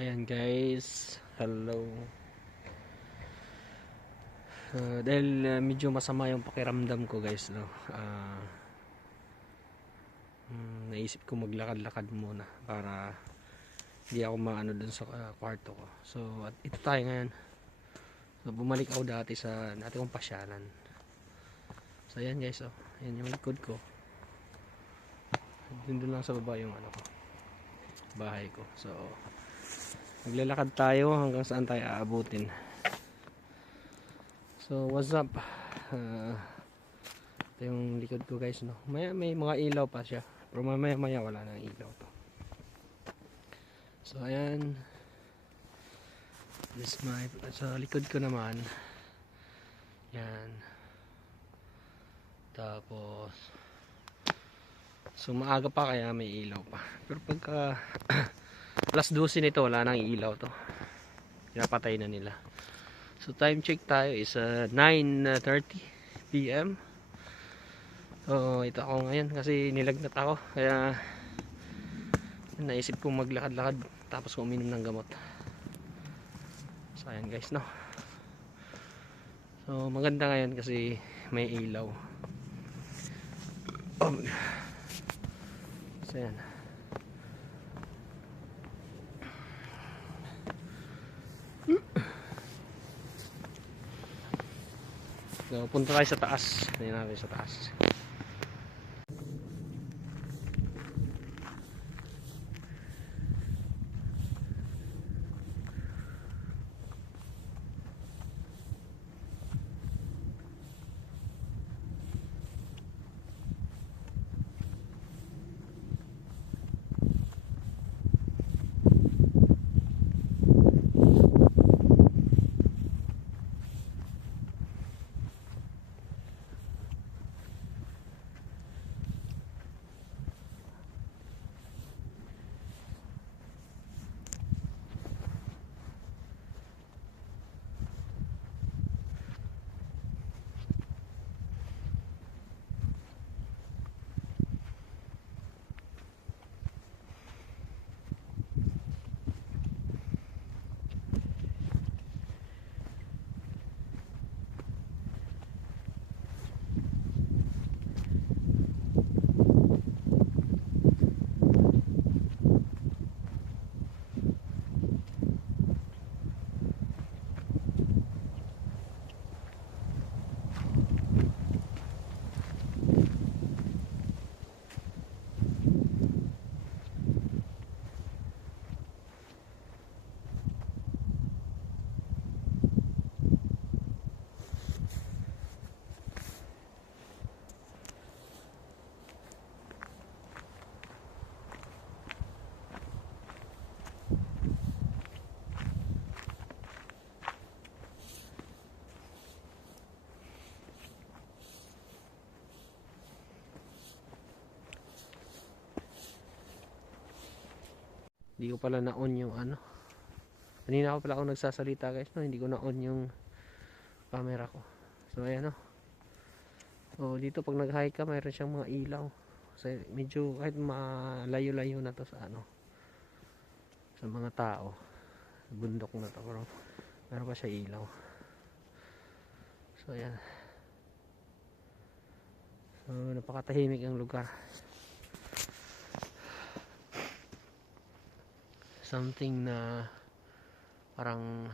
Ayan guys, hello. Dahil medyo masama yung pakiramdam ko guys, no. Naisip ko maglakad-lakad muna para hindi ako maano dun sa kwarto ko. So at ito tayo ngayon. So bumalik ako dati kong pasyanan. So ayan guys, oh. Ayan yung likod ko. Doon lang sa baba yung ano ko, bahay ko. So maglalakad tayo hanggang saan tayo aabutin. So what's up? Ito yung likod ko guys, no. May mga ilaw pa siya, pero maya wala nang ilaw to. So ayan, this my sa likod ko naman yan. Tapos so maaga pa kaya may ilaw pa, pero pagka plus 12 nito wala nang ilaw to, pinapatay na nila. So time check tayo is 9:30 PM. So ito ako ngayon kasi nilagnat ako, kaya naisip kong maglakad-lakad tapos uminom ng gamot. So ayan guys, no. So maganda ngayon kasi may ilaw. So ayan. So punta tayo sa taas. Tingnan natin sa taas. Hindi ko pala na-on yung ano. Kanina ako pala ako nagsasalita guys, no? Hindi ko na-on yung camera ko. So ayan, no. So dito pag nag-hike ka, mayroon siyang mga ilaw. Kasi medyo kahit malayo-layo na to sa ano, sa mga tao, bundok na to, pero meron pa siya ilaw. So ayan. So napakatahimik ang lugar. Something na parang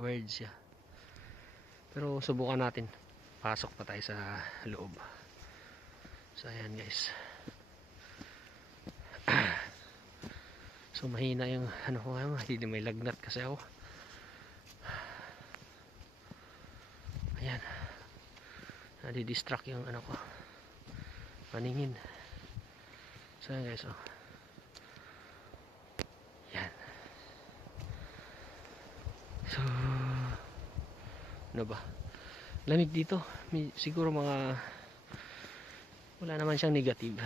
weird siya, pero subukan natin. Pasok pa tayo sa loob. So ayan guys. So mahina yung ano ko ngayon, hindi may lagnat kasi ako. Ayan, nadi-distract yung ano ko, paningin. So ayan guys, oh. So ano ba, lamig dito. Siguro mga wala naman siyang negative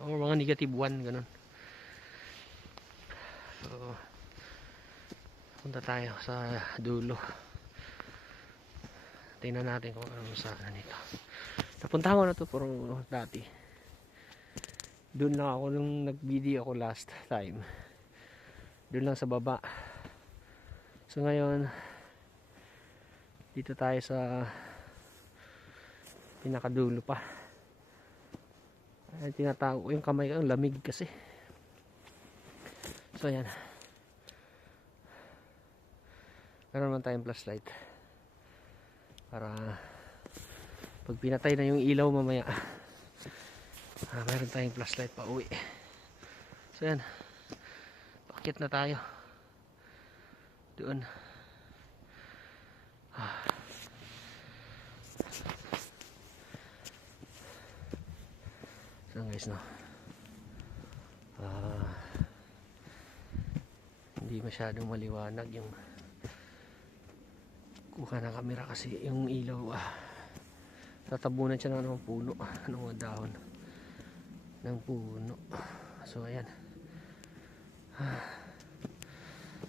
or mga negative 1 ganun. So punta tayo sa dulo, tingnan natin kung ano sa nito. Napunta ko na to pero dati doon lang ako nung nag video ako last time. Doon lang sa baba. So ngayon, dito tayo sa pinakadulo pa. Ay, tinatawag ko yung kamay ko, ang lamig kasi. So ayan. Meron naman tayong flashlight para pag pinatay na yung ilaw mamaya, meron tayong flashlight pa uwi. So ayan, pakit na tayo doon. So guys, no, hindi masyadong maliwanag yung kuha ng camera kasi yung ilaw, tatabunan siya ng puno, ng mga dahon ng puno. So ayan,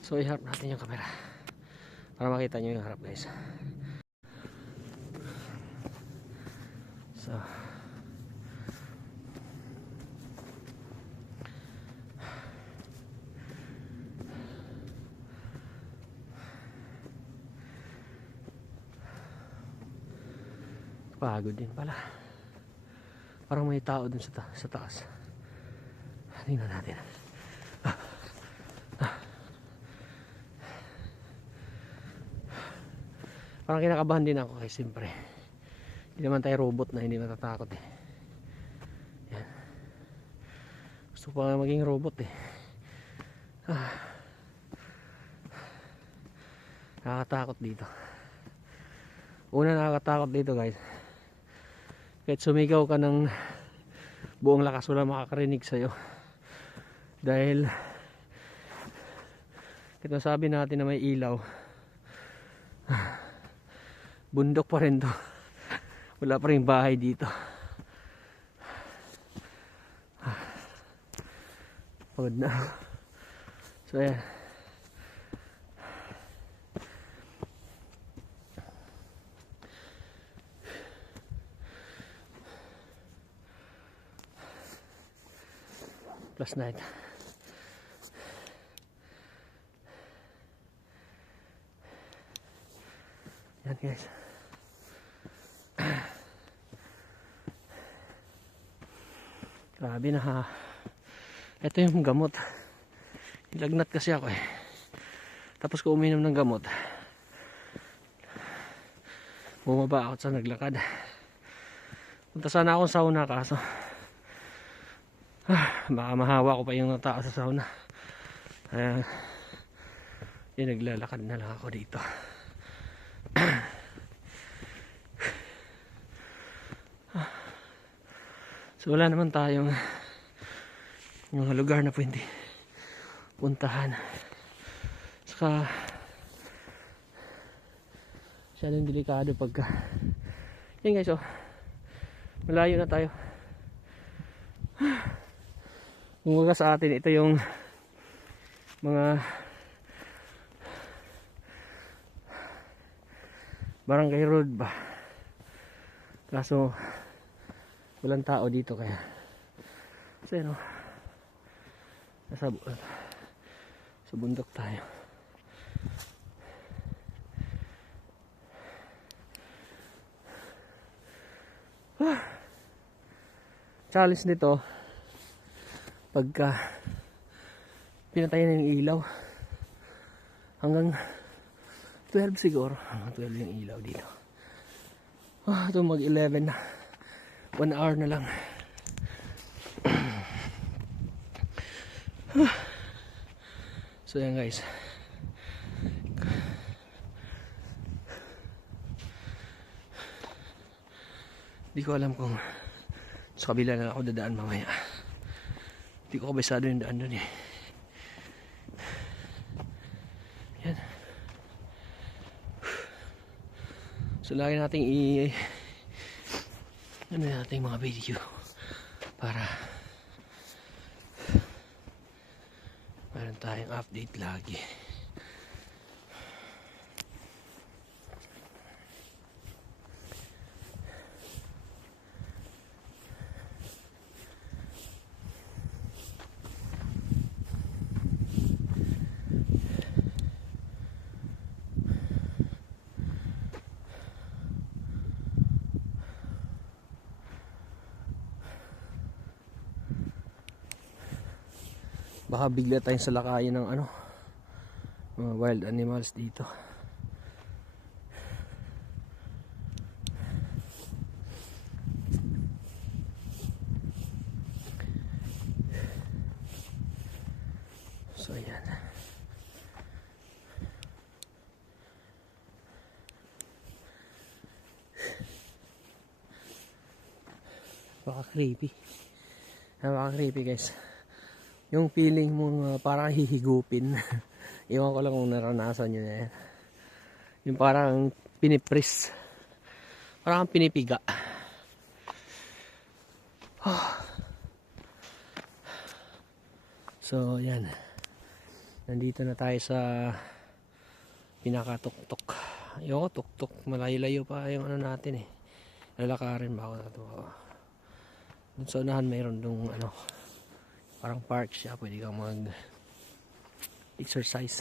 so iharap natin yung camera para makita nyo yung harap, guys. So pagod din pala, parang may tao dun sa taas. Tingnan natin. Parang kinakabahan din ako kasi siyempre hindi naman tayo robot na hindi matatakot eh. Yan. Gusto pa maging robot eh. Nakakatakot dito. Una, nakakatakot dito, guys. Kahit sumigaw ka ng buong lakas, wala makakarinig sa'yo. Dahil kahit masabi natin na may ilaw, bundok pa rin to. Wala pa rin bahay dito. Pagod na. So ayan, plus night. Yan, guys. Grabe na ha. Ito yung gamot. Nilagnat kasi ako eh. Tapos ko uminom ng gamot, bumaba ako sa naglakad. Punta sana akong sauna kaso baka mahawa ko pa yung tao sa sauna. Naglalakad na lang ako dito. So wala naman tayong yung lugar na pwede puntahan. Saka masyadong delikado pagka yan, guys, malayo na tayo. Kumbaga sa atin ito yung mga barangay road ba, kaso walang tao dito kaya kasi sa bundok tayo. Challenge nito pagka pinatayin ng ilaw hanggang 12 siguro, hanggang 12 yung ilaw dito. Ito mag 11 na, 1 hour na lang. So yan, guys, di ko alam kung sa kabila na ako dadaan mamaya. Di ko kabisado yung daan dun eh. Yan. So lagi nating nating mga video para meron tayong update lagi. Baka bigla tayong salakayin ng ano, mga wild animals dito. So ayan. Baka creepy. Baka creepy guys. Yung feeling mo parang hihigupin. Iwan ko lang kung naranasan nyo na yan. Yung parang pinipris. Parang pinipiga. So yan. Nandito na tayo sa pinakatuktok. Yung tuktok. Malayo-layo pa yung ano natin eh. Lalakarin ba ako na ito? Dun sa unahan mayroon dong ano, parang park siya, pwede kang mag exercise.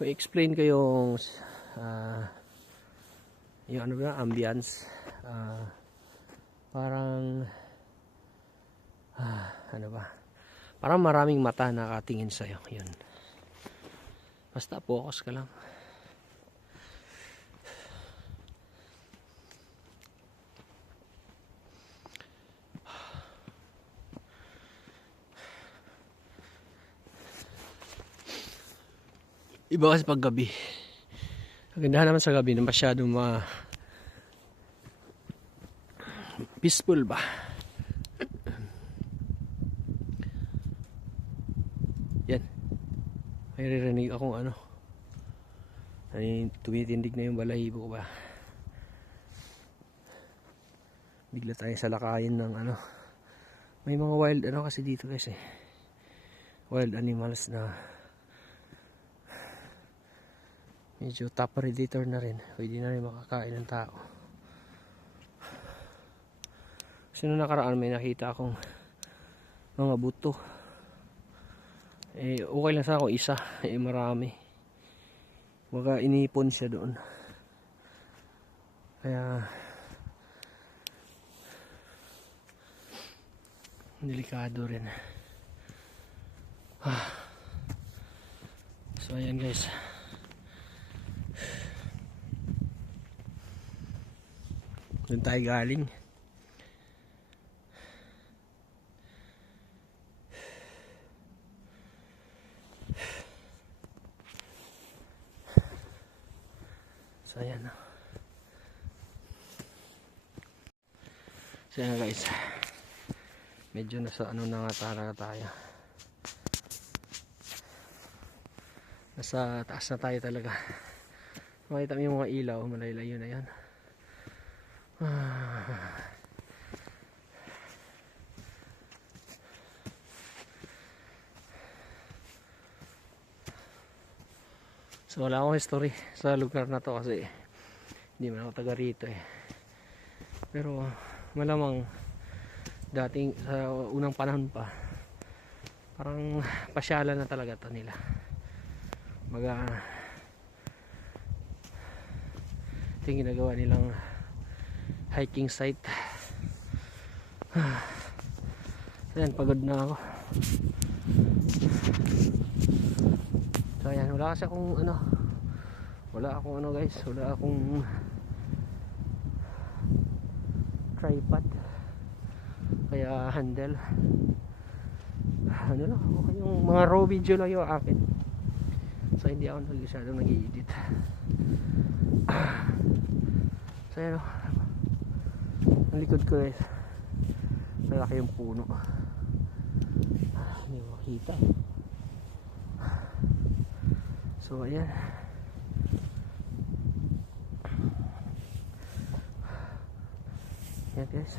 I-explain ko yung ano ba, ambience. Parang ano ba, parang maraming mata nakatingin sa'yo. Yun, basta focus ka lang. Iba kasi pag gabi. Kagandahan naman sa gabi na masyadong peaceful ba. Yan. May ririnig akong ano. Tumitindig na yung balahibo ko ba. Bigla tayo salakayin ng ano. May mga wild ano kasi dito guys eh. Wild animals na medyo top predator na rin. Pwede na rin makakain ng tao. Kasi nung nakaraan may nakita akong mga buto. Eh okay lang sa ako isa. Eh marami. Baga inipon siya doon. Kaya delikado rin. So ayan guys. Doon tayo galing. So ayan na. So ayan guys. Medyo nasa ano na nga talaga tayo. Nasa taas na tayo talaga. Makita mo yung mga ilaw. Malaylayo na yan. So wala akong history sa lugar na to kasi hindi man ako taga rito eh. Pero malamang dating sa unang panahon pa parang pasyalan na talaga to nila. Baga ito yung ginagawa nilang hiking site. Ayan, pagod na ako. So ayan, wala kasi akong ano, guys, wala akong tripod, kaya handle ano lang, okay, yung mga raw video lang yung akin. So hindi ako masyadong nag-i-edit. So ayan, ang likod ko guys, malaki yung puno. Hindi mo makita. So ayan. Ayan guys.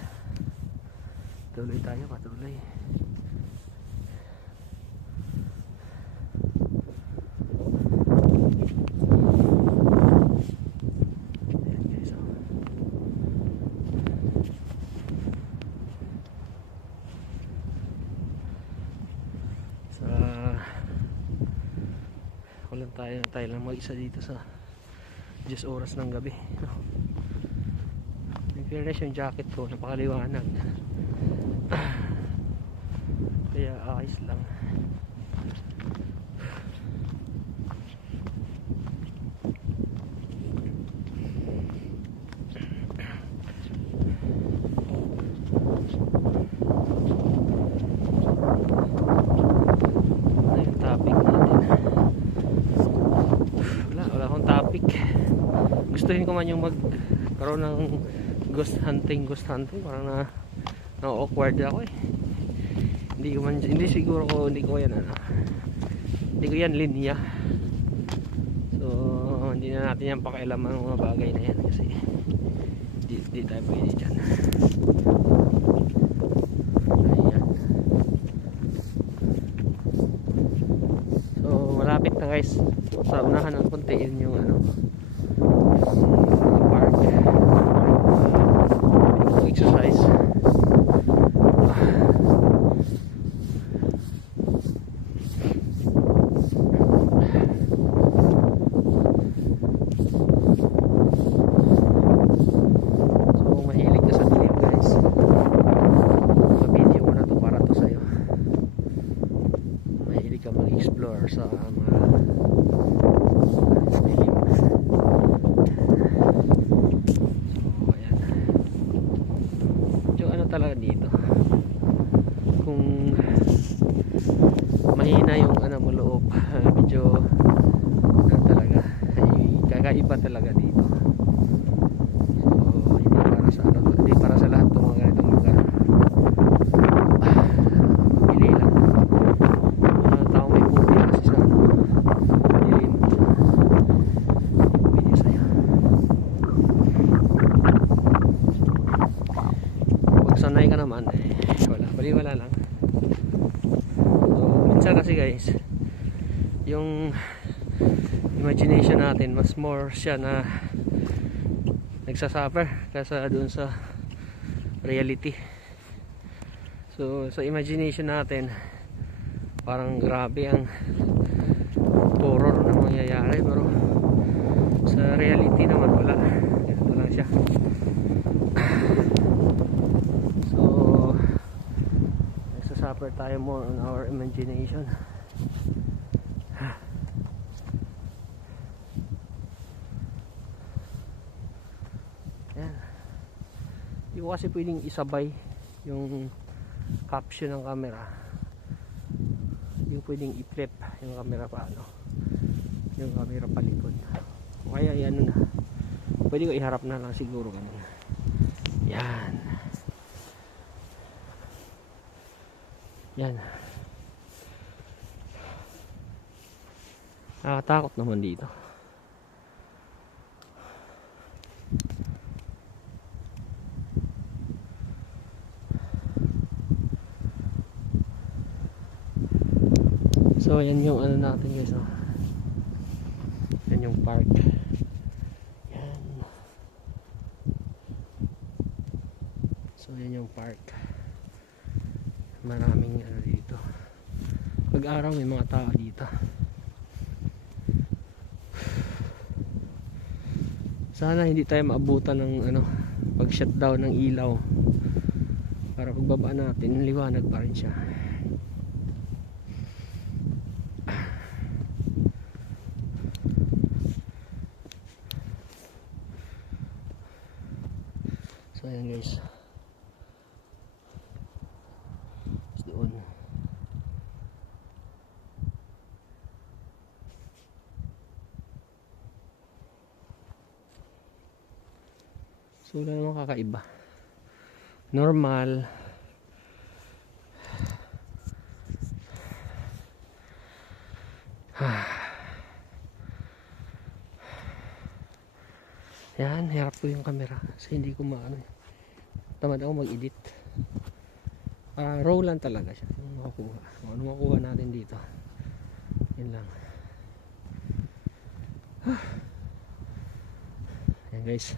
Tuloy tayo, patuloy. Tayo lang mag-isa dito sa 10 oras ng gabi, no? In fairness yung jacket ko napakaliwanag. Kaya ayos lang. Ano yung topic natin? Wala akong topic. Gustuhin ko man yung magkaroon ng ghost hunting. Parang na awkward ako eh. Hindi siguro ko, hindi ko yan linya. So hindi na natin yan pakialaman ng mga bagay na yan kasi di tayo pwede dyan. Ayan. So malapit na guys, sa unahan ng konti yun yung park, exercise. Explore sa mga dilim. So ayan, medyo talaga dito kung mahina yung mo loob, medyo talaga ay kakaiba talaga dito. So hindi para sa lahat ng mga ganitong lugar. Pili lang. Sanay ka naman wala lang. So minsan kasi guys, yung imagination natin mas more siya na nagsasuffer kaysa dun sa reality. So sa imagination natin parang grabe ang horror na mangyayari, pero sa reality naman wala, ganito lang siya. Suffer tayo more on our imagination. Yan. Hindi ko kasi pwedeng isabay yung caption ng camera. Yung pwedeng i-flip yung camera yung camera palikod. Kaya yan na. Pwede ko iharap na lang siguro ganun. Yan. Yan. Nakakatakot naman dito. So yan yung natin guys, oh. Yan yung park. Yan. So yan yung park. Maraming dito. Pag araw may mga tao dito. Sana hindi tayo maabutan ng pag shutdown ng ilaw, para pagbaba natin liwanag pa rin siya. So ayan guys, doon. So wala namang kakaiba, normal. Yan, hirap ko yung camera kasi hindi ko tamad ako mag-edit. Raw lang talaga siya. Ano makuha natin dito, yun lang. Yan guys.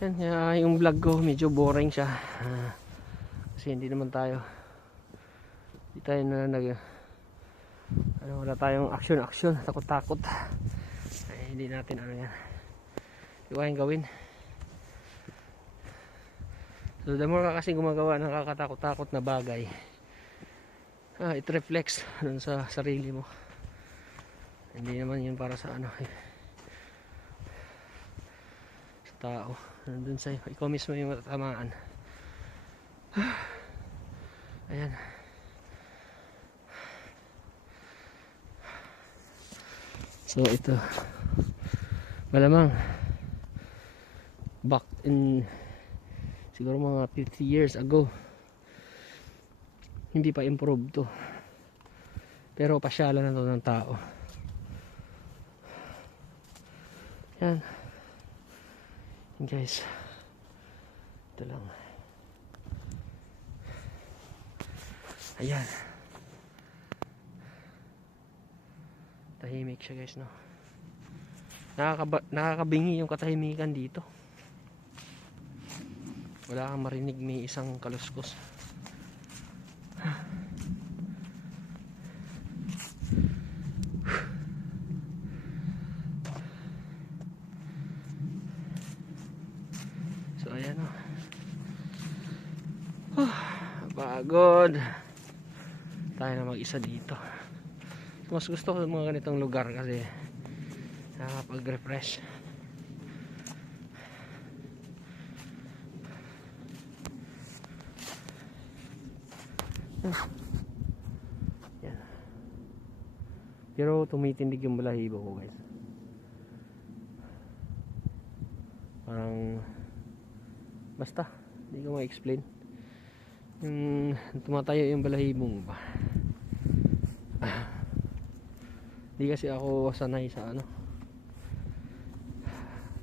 Yan, yung vlog ko medyo boring siya, kasi hindi tayo na wala tayong action, takot-takot. hindi natin ano yan. Iwain gawin. So the more ka kasi gumagawa ng nakakatakot-takot na bagay, it reflects dun sa sarili mo. Hindi naman yun para sa ano sa tao. Nandun sa'yo. Ikaw mismo yung matatamaan. Ayan. So ito, malamang back in siguro mga 50 years ago, hindi pa improve to, pero pasyalan na to ng tao. Yan guys, ito lang. Ayan, tahimik siya guys, no? Nakakabingi yung katahimikan dito. Wala kang marinig, may isang kaluskos. So ayan o. Pagod. Tayo na mag-isa dito. Mas gusto ko mga ganitong lugar kasi nakakapag-refresh. Yan. Pero tumitindig yung balahibo ko guys. Parang basta hindi ko ma-explain. Yung tumatayo yung balahibo mo ba. Hindi kasi ako sanay sa ano.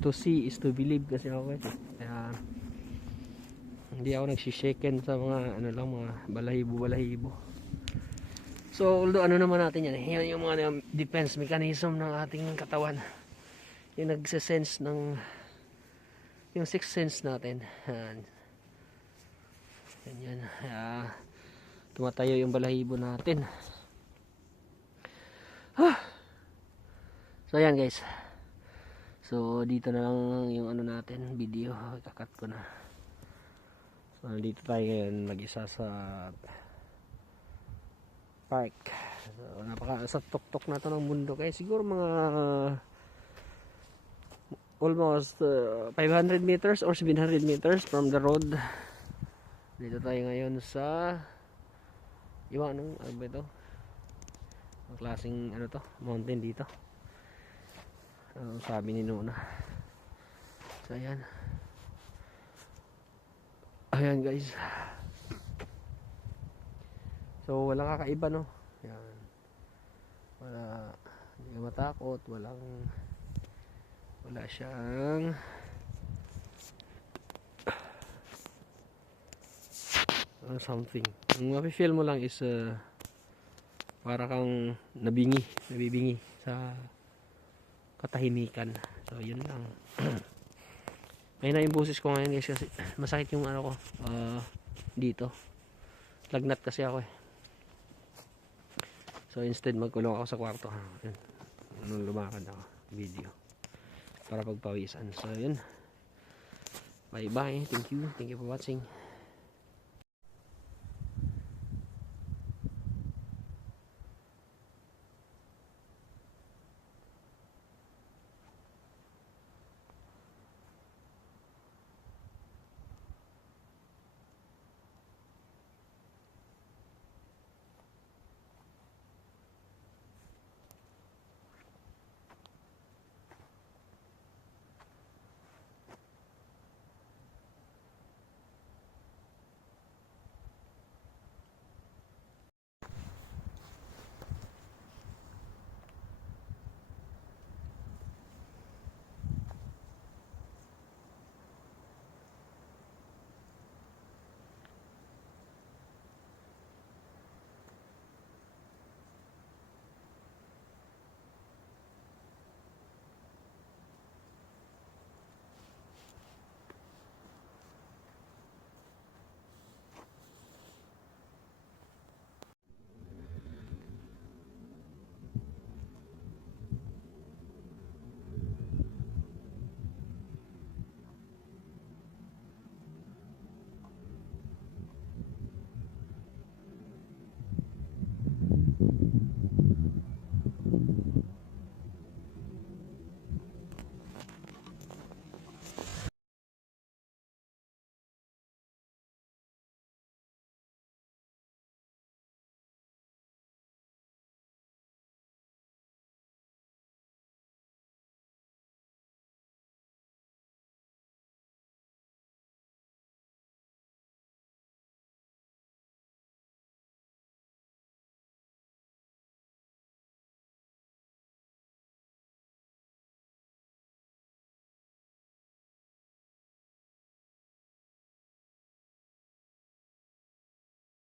To see is to believe kasi ako guys. Kaya hindi ako nagsishaken sa mga ano lang, mga balahibo. So although ano naman natin yan, yan yung mga defense mechanism ng ating katawan, yung nagse-sense ng yung sixth sense natin. Yan. Tumatayo yung balahibo natin. So ayan guys, so dito na lang yung ano natin video, ikakat ko na. So, dito tayo ngayon mag-isa sa park. So, sa tuktok na to ng mundo. Kaya siguro mga almost 500 meters or 700 meters from the road. Dito tayo ngayon sa ano ba ito? Ang klaseng ano to? Mountain dito. Sabi ni Nuna. So ayan. Ayan guys. So walang kakaiba, no? Ayan. Hindi ka matakot, wala siyang something. Ang mafe-feel mo lang is para kang nabibingi sa katahimikan. So yun lang. Ayun na yung boses ko ngayon guys kasi masakit yung ano ko dito. Lagnat kasi ako eh. So instead magkulong ako sa kwarto. Nung lumakad ako video para pagpawisan. So yun. Bye bye. Thank you for watching.